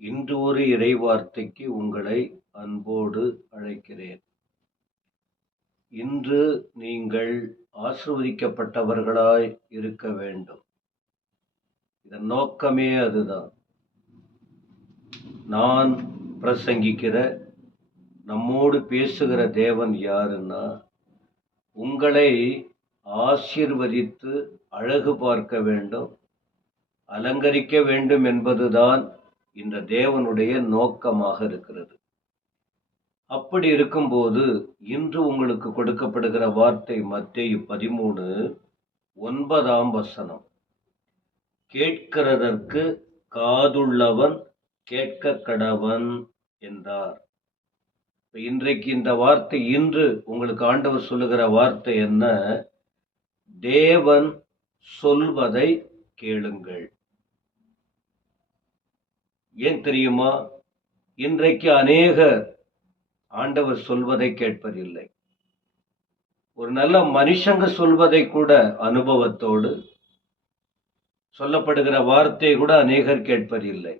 இன்று ஒரு இறைவார்த்தைக்கு உங்களை அன்போடு அழைக்கிறேன். இன்று நீங்கள் ஆசீர்வதிக்கப்பட்டவர்களாய் இருக்க வேண்டும். இதன் நோக்கமே அதுதான். நான் பிரசங்கிக்கிற, நம்மோடு பேசுகிற தேவன் யாருன்னா, உங்களை ஆசீர்வதித்து அழகு பார்க்க வேண்டும், அலங்கரிக்க வேண்டும் என்பதுதான் இந்த தேவனுடைய நோக்கமாக இருக்கிறது. அப்படி இருக்கும்போது இன்று உங்களுக்கு கொடுக்கப்படுகிற வார்த்தை மத்தேயு 13:9 கேட்கிறதற்கு காதுள்ளவன் கேட்க கடவன் என்றார். இன்றைக்கு இந்த வார்த்தை, இன்று உங்களுக்கு ஆண்டவர் சொல்லுகிற வார்த்தை என்ன? தேவன் சொல்வதை கேளுங்கள். ஏன் தெரியுமா? இன்றைக்கு அநேகர் ஆண்டவர் சொல்வதை கேட்பதில்லை. ஒரு நல்ல மனுஷங்க சொல்வதை கூட அனுபவத்தோடு சொல்லப்படுகிற வார்த்தையை கூட அநேகர் கேட்பதில்லை.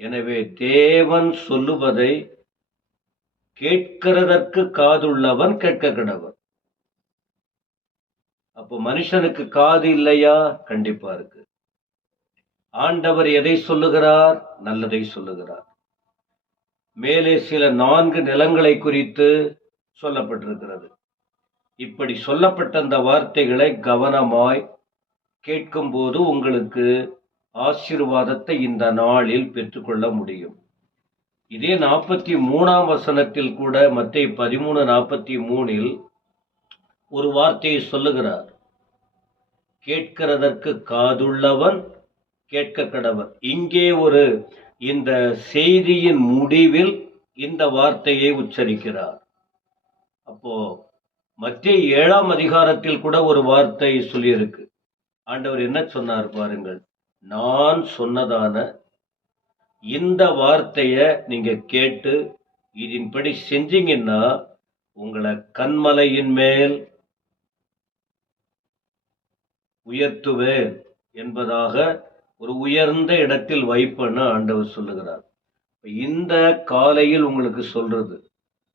எனவே தேவன் சொல்லுவதை கேட்கிறதற்கு காதுள்ளவன் கேட்க கடவன். அப்போ மனுஷனுக்கு காது இல்லையா? கண்டிப்பா இருக்கு. ஆண்டவர் எதை சொல்லுகிறார்? நல்லதை சொல்லுகிறார். மேலே சில 4 நிலங்களை குறித்து சொல்லப்பட்டிருக்கிறது. இப்படி சொல்லப்பட்ட அந்த வார்த்தைகளை கவனமாய் கேட்கும்போது உங்களுக்கு ஆசீர்வாதத்தை இந்த நாளில் பெற்றுக்கொள்ள முடியும். இதே 43 கூட மத்தேயு 13:43 ஒரு வார்த்தையை சொல்லுகிறார். கேட்கிறதற்கு காதுள்ளவன் கேட்க கடவன். இங்கே இந்த செய்தியின் முடிவில் இந்த வார்த்தையை உச்சரிக்கிறார். அப்போ மத்தேயு 7 கூட ஒரு வார்த்தை சொல்லியிருக்கு. ஆண்டவர் என்ன சொன்னார் பாருங்கள். நான் சொன்னதான இந்த வார்த்தைய நீங்க கேட்டு இதன்படி செஞ்சீங்கன்னா உங்களை கன்மலையின் மேல் உயர்த்துவேன் என்பதாக ஒரு உயர்ந்த இடத்தில் வைப்பேன்னு ஆண்டவர் சொல்லுகிறார். இந்த காலையில் உங்களுக்கு சொல்றது,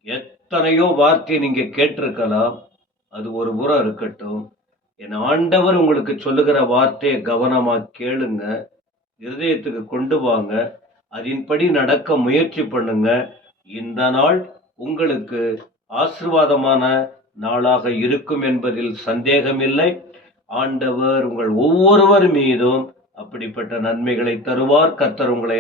எத்தனையோ வார்த்தையை நீங்க கேட்டிருக்கலாம், அது ஒரு புறம் இருக்கட்டும். என் ஆண்டவர் உங்களுக்கு சொல்லுகிற வார்த்தையை கவனமா கேளுங்க, இருதயத்துக்கு கொண்டு வாங்க, அதன்படி நடக்க முயற்சி பண்ணுங்க. இந்த நாள் உங்களுக்கு ஆசீர்வாதமான நாளாக இருக்கும் என்பதில் சந்தேகமில்லை. ஆண்டவர் உங்கள் ஒவ்வொருவர் மீதும் அப்படிப்பட்ட நன்மைகளை தருவார். கர்த்தர் உங்களை